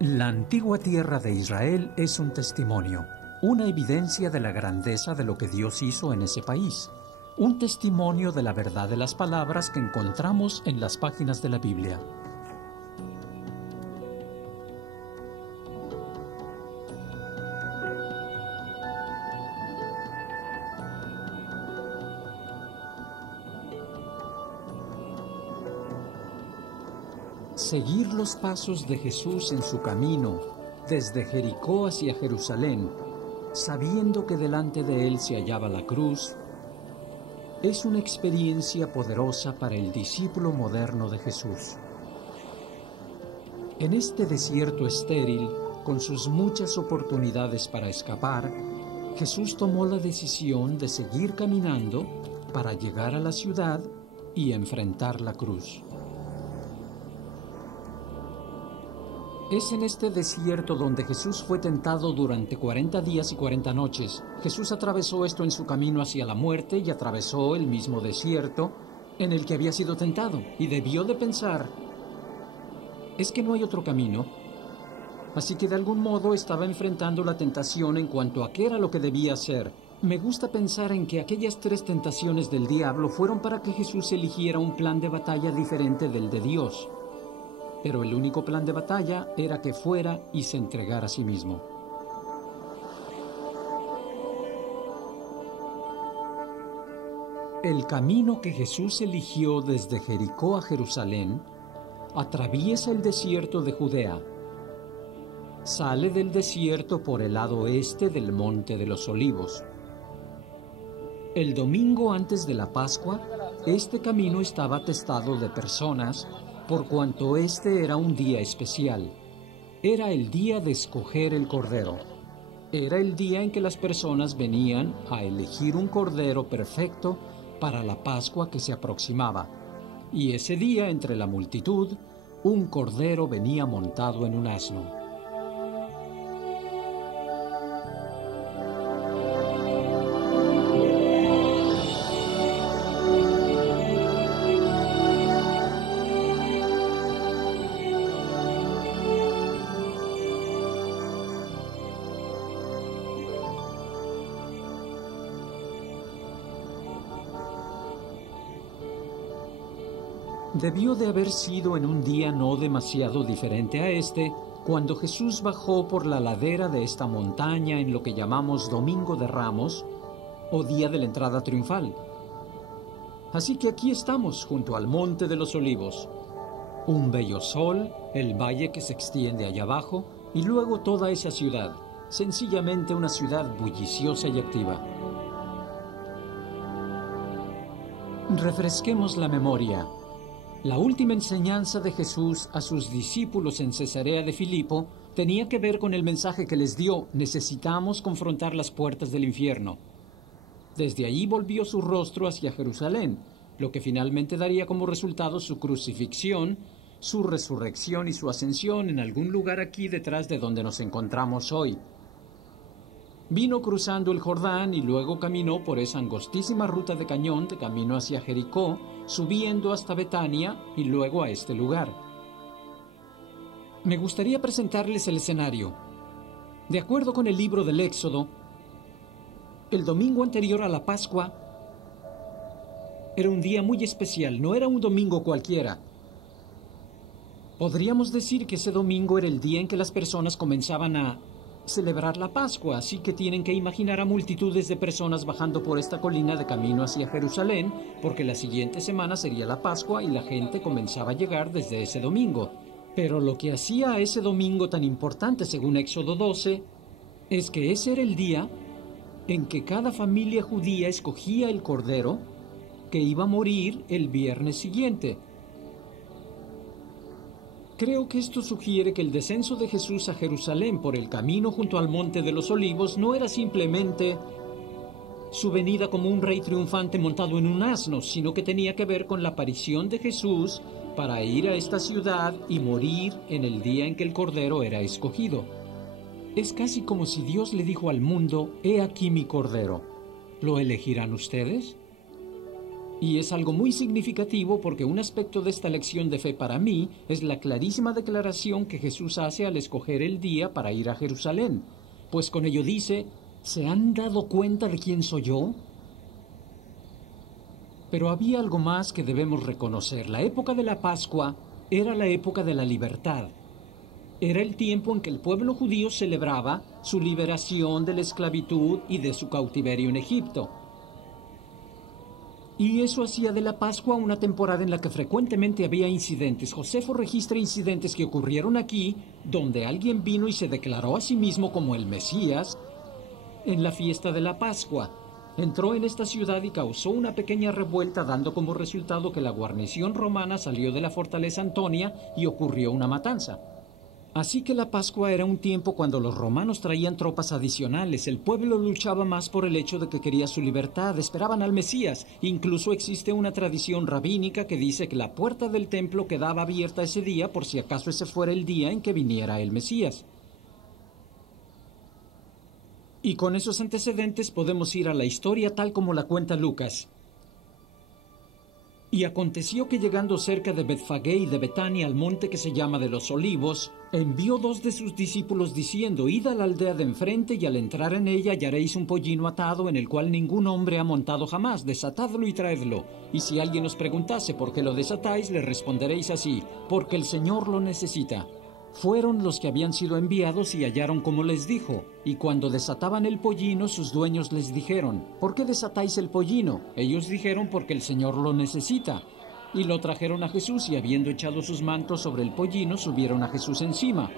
La antigua tierra de Israel es un testimonio, una evidencia de la grandeza de lo que Dios hizo en ese país, un testimonio de la verdad de las palabras que encontramos en las páginas de la Biblia. Seguir los pasos de Jesús en su camino, desde Jericó hacia Jerusalén, sabiendo que delante de él se hallaba la cruz, es una experiencia poderosa para el discípulo moderno de Jesús. En este desierto estéril, con sus muchas oportunidades para escapar, Jesús tomó la decisión de seguir caminando para llegar a la ciudad y enfrentar la cruz. Es en este desierto donde Jesús fue tentado durante 40 días y 40 noches. Jesús atravesó esto en su camino hacia la muerte y atravesó el mismo desierto en el que había sido tentado. Y debió de pensar, ¿es que no hay otro camino? Así que de algún modo estaba enfrentando la tentación en cuanto a qué era lo que debía hacer. Me gusta pensar en que aquellas 3 tentaciones del diablo fueron para que Jesús eligiera un plan de batalla diferente del de Dios. Pero el único plan de batalla era que fuera y se entregara a sí mismo. El camino que Jesús eligió desde Jericó a Jerusalén atraviesa el desierto de Judea. Sale del desierto por el lado este del Monte de los Olivos. El domingo antes de la Pascua, este camino estaba atestado de personas por cuanto este era un día especial. Era el día de escoger el cordero. Era el día en que las personas venían a elegir un cordero perfecto para la Pascua que se aproximaba. Y ese día, entre la multitud, un cordero venía montado en un asno. Debió de haber sido en un día no demasiado diferente a este, cuando Jesús bajó por la ladera de esta montaña en lo que llamamos Domingo de Ramos, o Día de la Entrada Triunfal. Así que aquí estamos, junto al Monte de los Olivos. Un bello sol, el valle que se extiende allá abajo, y luego toda esa ciudad, sencillamente una ciudad bulliciosa y activa. Refresquemos la memoria. La última enseñanza de Jesús a sus discípulos en Cesarea de Filipo tenía que ver con el mensaje que les dio: necesitamos confrontar las puertas del infierno. Desde ahí volvió su rostro hacia Jerusalén, lo que finalmente daría como resultado su crucifixión, su resurrección y su ascensión en algún lugar aquí detrás de donde nos encontramos hoy. Vino cruzando el Jordán y luego caminó por esa angostísima ruta de cañón de camino hacia Jericó, subiendo hasta Betania y luego a este lugar. Me gustaría presentarles el escenario. De acuerdo con el libro del Éxodo, el domingo anterior a la Pascua era un día muy especial, no era un domingo cualquiera. Podríamos decir que ese domingo era el día en que las personas comenzaban a celebrar la Pascua, así que tienen que imaginar a multitudes de personas bajando por esta colina de camino hacia Jerusalén, porque la siguiente semana sería la Pascua y la gente comenzaba a llegar desde ese domingo. Pero lo que hacía a ese domingo tan importante, según Éxodo 12, es que ese era el día en que cada familia judía escogía el cordero que iba a morir el viernes siguiente. Creo que esto sugiere que el descenso de Jesús a Jerusalén por el camino junto al Monte de los Olivos no era simplemente su venida como un rey triunfante montado en un asno, sino que tenía que ver con la aparición de Jesús para ir a esta ciudad y morir en el día en que el Cordero era escogido. Es casi como si Dios le dijo al mundo: «He aquí mi Cordero». ¿Lo elegirán ustedes? Y es algo muy significativo porque un aspecto de esta lección de fe para mí es la clarísima declaración que Jesús hace al escoger el día para ir a Jerusalén. Pues con ello dice, ¿se han dado cuenta de quién soy yo? Pero había algo más que debemos reconocer. La época de la Pascua era la época de la libertad. Era el tiempo en que el pueblo judío celebraba su liberación de la esclavitud y de su cautiverio en Egipto. Y eso hacía de la Pascua una temporada en la que frecuentemente había incidentes. Josefo registra incidentes que ocurrieron aquí, donde alguien vino y se declaró a sí mismo como el Mesías en la fiesta de la Pascua. Entró en esta ciudad y causó una pequeña revuelta, dando como resultado que la guarnición romana salió de la fortaleza Antonia y ocurrió una matanza. Así que la Pascua era un tiempo cuando los romanos traían tropas adicionales. El pueblo luchaba más por el hecho de que quería su libertad, esperaban al Mesías. Incluso existe una tradición rabínica que dice que la puerta del templo quedaba abierta ese día por si acaso ese fuera el día en que viniera el Mesías. Y con esos antecedentes podemos ir a la historia tal como la cuenta Lucas. Y aconteció que llegando cerca de Betfagé y de Betania al monte que se llama de los Olivos, envió 2 de sus discípulos diciendo, id a la aldea de enfrente y al entrar en ella hallaréis un pollino atado en el cual ningún hombre ha montado jamás, desatadlo y traedlo. Y si alguien os preguntase por qué lo desatáis, le responderéis así, porque el Señor lo necesita. Fueron los que habían sido enviados y hallaron como les dijo. Y cuando desataban el pollino, sus dueños les dijeron, ¿por qué desatáis el pollino? Ellos dijeron, porque el Señor lo necesita. Y lo trajeron a Jesús, y habiendo echado sus mantos sobre el pollino, subieron a Jesús encima.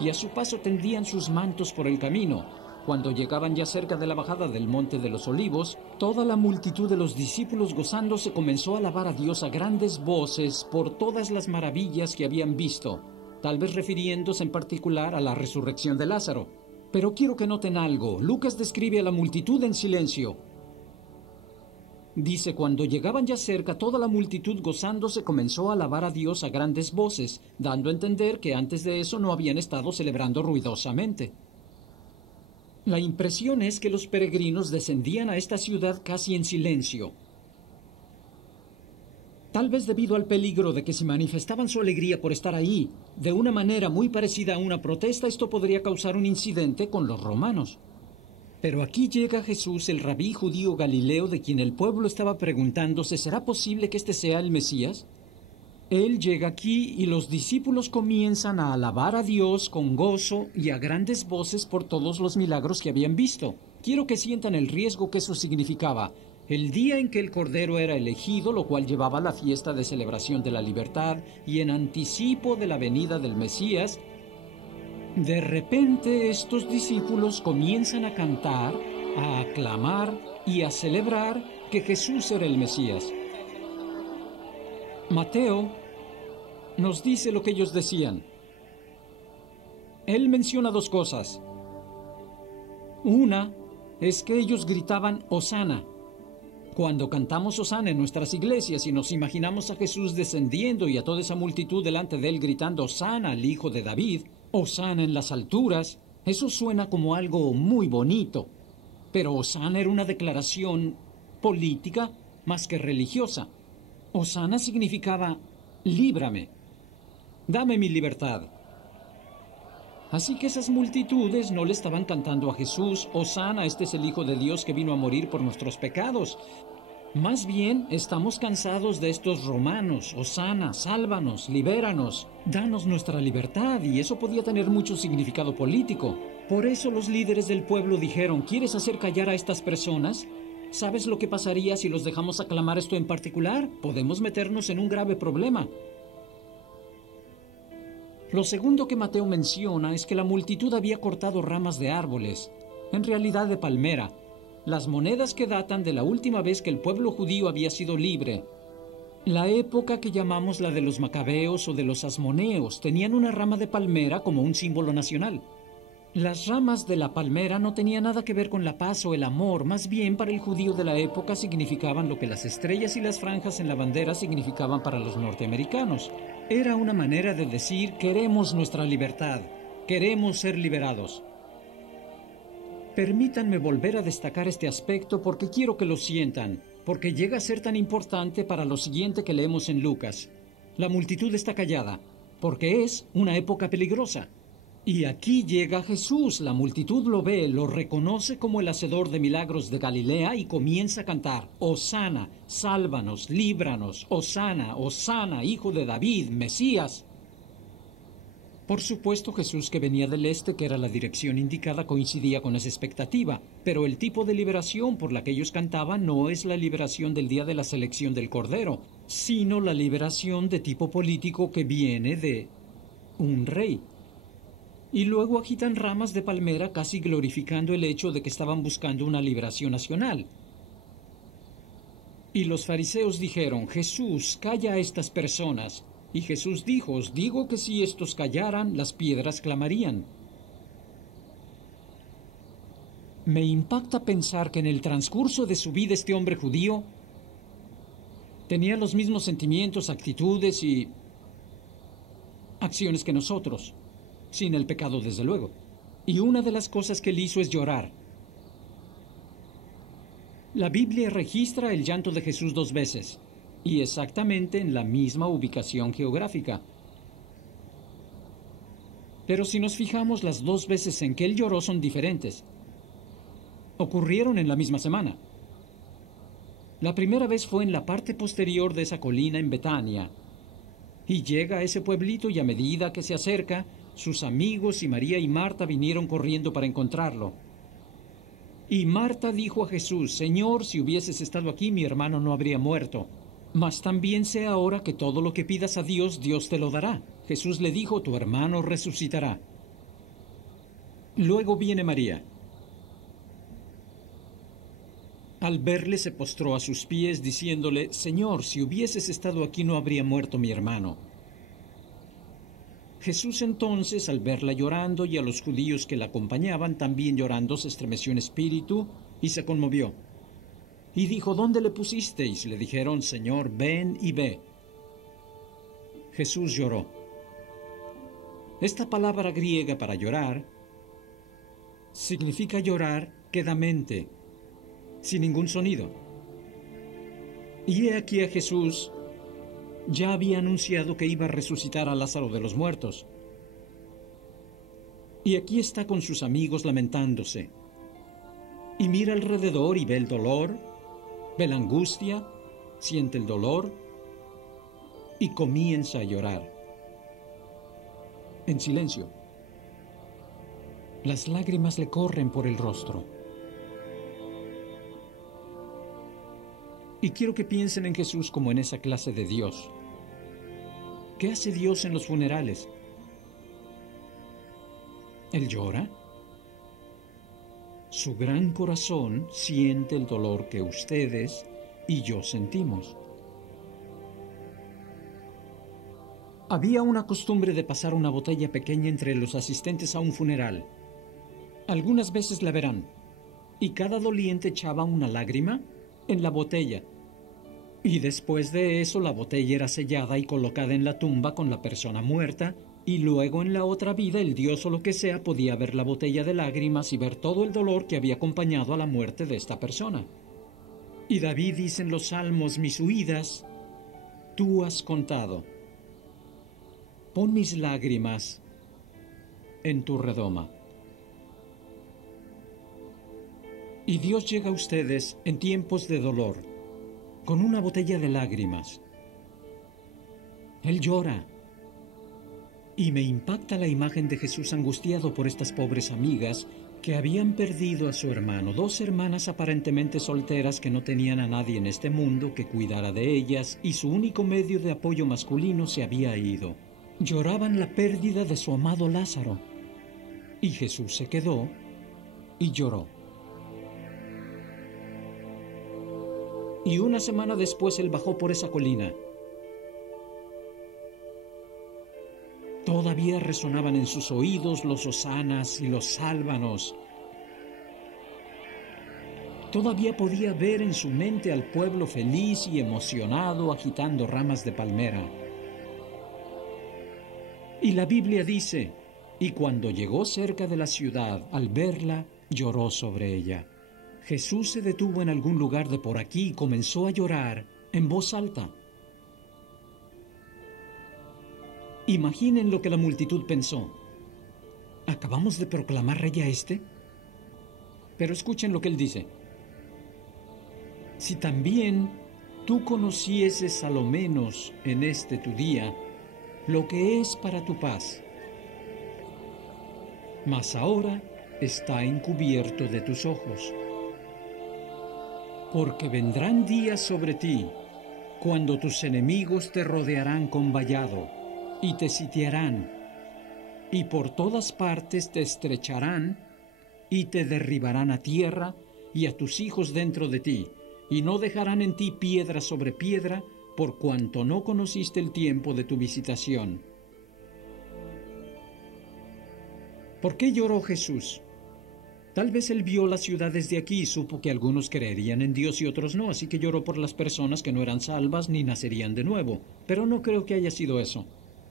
Y a su paso tendían sus mantos por el camino. Cuando llegaban ya cerca de la bajada del monte de los Olivos, toda la multitud de los discípulos gozándose comenzó a alabar a Dios a grandes voces por todas las maravillas que habían visto, tal vez refiriéndose en particular a la resurrección de Lázaro. Pero quiero que noten algo. Lucas describe a la multitud en silencio. Dice, cuando llegaban ya cerca, toda la multitud gozándose comenzó a alabar a Dios a grandes voces, dando a entender que antes de eso no habían estado celebrando ruidosamente. La impresión es que los peregrinos descendían a esta ciudad casi en silencio. Tal vez debido al peligro de que si manifestaban su alegría por estar ahí, de una manera muy parecida a una protesta, esto podría causar un incidente con los romanos. Pero aquí llega Jesús, el rabí judío Galileo, de quien el pueblo estaba preguntándose, ¿será posible que este sea el Mesías? Él llega aquí y los discípulos comienzan a alabar a Dios con gozo y a grandes voces por todos los milagros que habían visto. Quiero que sientan el riesgo que eso significaba. El día en que el Cordero era elegido, lo cual llevaba a la fiesta de celebración de la libertad y en anticipo de la venida del Mesías, de repente estos discípulos comienzan a cantar, a aclamar y a celebrar que Jesús era el Mesías. Mateo nos dice lo que ellos decían. Él menciona 2 cosas. Una es que ellos gritaban Hosana. Cuando cantamos Hosana en nuestras iglesias y nos imaginamos a Jesús descendiendo y a toda esa multitud delante de él gritando Hosana al Hijo de David, Hosana en las alturas, eso suena como algo muy bonito. Pero Hosana era una declaración política más que religiosa. Hosana significaba líbrame, dame mi libertad. Así que esas multitudes no le estaban cantando a Jesús, Hosana, este es el Hijo de Dios que vino a morir por nuestros pecados. Más bien, estamos cansados de estos romanos, Hosana, sálvanos, libéranos, danos nuestra libertad, y eso podía tener mucho significado político. Por eso los líderes del pueblo dijeron, ¿quieres hacer callar a estas personas? ¿Sabes lo que pasaría si los dejamos aclamar esto en particular? Podemos meternos en un grave problema. Lo segundo que Mateo menciona es que la multitud había cortado ramas de árboles, en realidad de palmera, las monedas que datan de la última vez que el pueblo judío había sido libre. La época que llamamos la de los macabeos o de los asmoneos tenían una rama de palmera como un símbolo nacional. Las ramas de la palmera no tenían nada que ver con la paz o el amor, más bien para el judío de la época significaban lo que las estrellas y las franjas en la bandera significaban para los norteamericanos. Era una manera de decir, queremos nuestra libertad, queremos ser liberados. Permítanme volver a destacar este aspecto porque quiero que lo sientan, porque llega a ser tan importante para lo siguiente que leemos en Lucas. La multitud está callada, porque es una época peligrosa. Y aquí llega Jesús, la multitud lo ve, lo reconoce como el hacedor de milagros de Galilea y comienza a cantar: Hosana, sálvanos, líbranos, Hosana, Hosana, hijo de David, Mesías. Por supuesto, Jesús, que venía del este, que era la dirección indicada, coincidía con esa expectativa, pero el tipo de liberación por la que ellos cantaban no es la liberación del día de la selección del Cordero, sino la liberación de tipo político que viene de un rey. Y luego agitan ramas de palmera, casi glorificando el hecho de que estaban buscando una liberación nacional. Y los fariseos dijeron: Jesús, calla a estas personas. Y Jesús dijo: os digo que si estos callaran, las piedras clamarían. Me impacta pensar que en el transcurso de su vida este hombre judío tenía los mismos sentimientos, actitudes y acciones que nosotros, sin el pecado desde luego. Y una de las cosas que él hizo es llorar. La Biblia registra el llanto de Jesús 2 veces, y exactamente en la misma ubicación geográfica. Pero si nos fijamos, las 2 veces en que él lloró son diferentes. Ocurrieron en la misma semana. La primera vez fue en la parte posterior de esa colina en Betania, y llega a ese pueblito y a medida que se acerca, sus amigos y María y Marta vinieron corriendo para encontrarlo. Y Marta dijo a Jesús: Señor, si hubieses estado aquí, mi hermano no habría muerto. Mas también sé ahora que todo lo que pidas a Dios, Dios te lo dará. Jesús le dijo: tu hermano resucitará. Luego viene María. Al verle se postró a sus pies, diciéndole: Señor, si hubieses estado aquí, no habría muerto mi hermano. Jesús entonces, al verla llorando y a los judíos que la acompañaban también llorando, se estremeció en espíritu y se conmovió. Y dijo: ¿dónde le pusisteis? Le dijeron: Señor, ven y ve. Jesús lloró. Esta palabra griega para llorar significa llorar quedamente, sin ningún sonido. Y he aquí a Jesús ya había anunciado que iba a resucitar a Lázaro de los muertos. Y aquí está con sus amigos lamentándose. Y mira alrededor y ve el dolor, ve la angustia, siente el dolor y comienza a llorar. En silencio. Las lágrimas le corren por el rostro. Y quiero que piensen en Jesús como en esa clase de Dios. ¿Qué hace Dios en los funerales? ¿Él llora? Su gran corazón siente el dolor que ustedes y yo sentimos. Había una costumbre de pasar una botella pequeña entre los asistentes a un funeral. Algunas veces la verán, y cada doliente echaba una lágrima en la botella. Y después de eso la botella era sellada y colocada en la tumba con la persona muerta, y luego en la otra vida el Dios o lo que sea podía ver la botella de lágrimas y ver todo el dolor que había acompañado a la muerte de esta persona. Y David dice en los Salmos: mis huidas tú has contado. Pon mis lágrimas en tu redoma. Y Dios llega a ustedes en tiempos de dolor, con una botella de lágrimas. Él llora. Y me impacta la imagen de Jesús angustiado por estas pobres amigas que habían perdido a su hermano, 2 hermanas aparentemente solteras que no tenían a nadie en este mundo que cuidara de ellas, y su único medio de apoyo masculino se había ido. Lloraban la pérdida de su amado Lázaro. Y Jesús se quedó y lloró. Y una semana después él bajó por esa colina. Todavía resonaban en sus oídos los hosanas y los sálvanos. Todavía podía ver en su mente al pueblo feliz y emocionado agitando ramas de palmera. Y la Biblia dice: y cuando llegó cerca de la ciudad, al verla, lloró sobre ella. Jesús se detuvo en algún lugar de por aquí y comenzó a llorar en voz alta. Imaginen lo que la multitud pensó. ¿Acabamos de proclamar rey a este? Pero escuchen lo que él dice. Si también tú conocieses a lo menos en este tu día lo que es para tu paz, mas ahora está encubierto de tus ojos. Porque vendrán días sobre ti, cuando tus enemigos te rodearán con vallado, y te sitiarán, y por todas partes te estrecharán, y te derribarán a tierra, y a tus hijos dentro de ti, y no dejarán en ti piedra sobre piedra, por cuanto no conociste el tiempo de tu visitación. ¿Por qué lloró Jesús? Tal vez él vio las ciudades de aquí y supo que algunos creerían en Dios y otros no, así que lloró por las personas que no eran salvas ni nacerían de nuevo. Pero no creo que haya sido eso.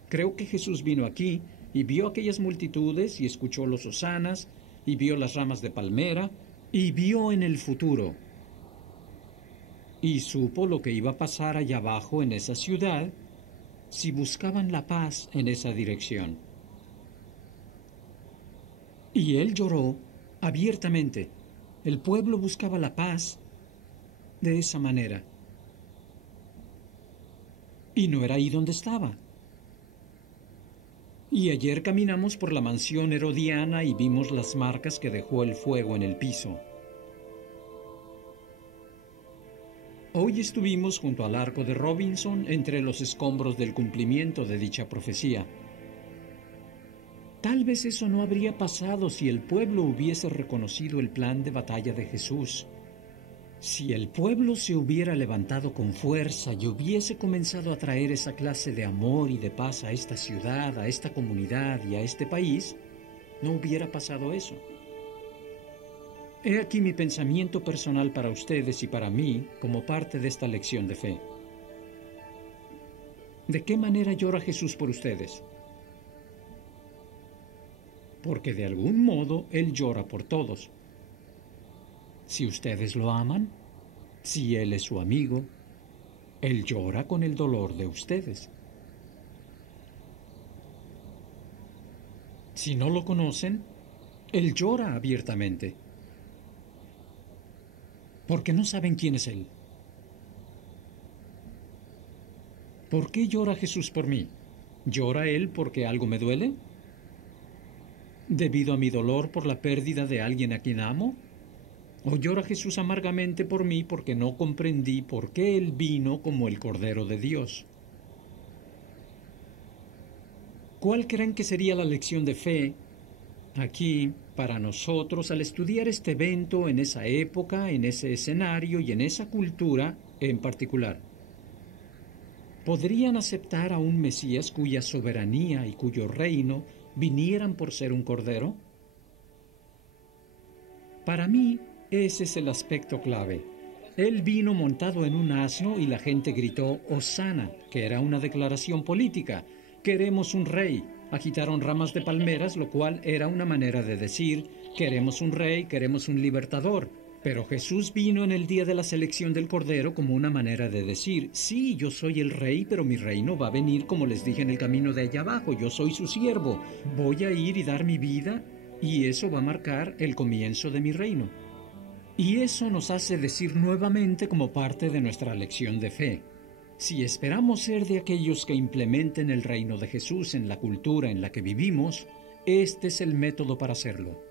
Creo que Jesús vino aquí y vio aquellas multitudes y escuchó los hosanas y vio las ramas de palmera y vio en el futuro. Y supo lo que iba a pasar allá abajo en esa ciudad si buscaban la paz en esa dirección. Y él lloró abiertamente. El pueblo buscaba la paz de esa manera. Y no era ahí donde estaba. Y ayer caminamos por la mansión herodiana y vimos las marcas que dejó el fuego en el piso. Hoy estuvimos junto al arco de Robinson entre los escombros del cumplimiento de dicha profecía. Tal vez eso no habría pasado si el pueblo hubiese reconocido el plan de batalla de Jesús. Si el pueblo se hubiera levantado con fuerza y hubiese comenzado a traer esa clase de amor y de paz a esta ciudad, a esta comunidad y a este país, no hubiera pasado eso. He aquí mi pensamiento personal para ustedes y para mí como parte de esta lección de fe. ¿De qué manera llora Jesús por ustedes? Porque de algún modo Él llora por todos. Si ustedes lo aman, si Él es su amigo, Él llora con el dolor de ustedes. Si no lo conocen, Él llora abiertamente. Porque no saben quién es Él. ¿Por qué llora Jesús por mí? ¿Llora Él porque algo me duele? ¿Debido a mi dolor por la pérdida de alguien a quien amo? ¿O llora Jesús amargamente por mí porque no comprendí por qué Él vino como el Cordero de Dios? ¿Cuál creen que sería la lección de fe aquí para nosotros al estudiar este evento en esa época, en ese escenario y en esa cultura en particular? ¿Podrían aceptar a un Mesías cuya soberanía y cuyo reino vinieran por ser un cordero? Para mí, ese es el aspecto clave. Él vino montado en un asno y la gente gritó «Hosana», que era una declaración política. «Queremos un rey». Agitaron ramas de palmeras, lo cual era una manera de decir «Queremos un rey, queremos un libertador». Pero Jesús vino en el día de la selección del Cordero como una manera de decir, sí, yo soy el rey, pero mi reino va a venir como les dije en el camino de allá abajo, yo soy su siervo, voy a ir y dar mi vida y eso va a marcar el comienzo de mi reino. Y eso nos hace decir nuevamente como parte de nuestra lección de fe. Si esperamos ser de aquellos que implementen el reino de Jesús en la cultura en la que vivimos, este es el método para hacerlo.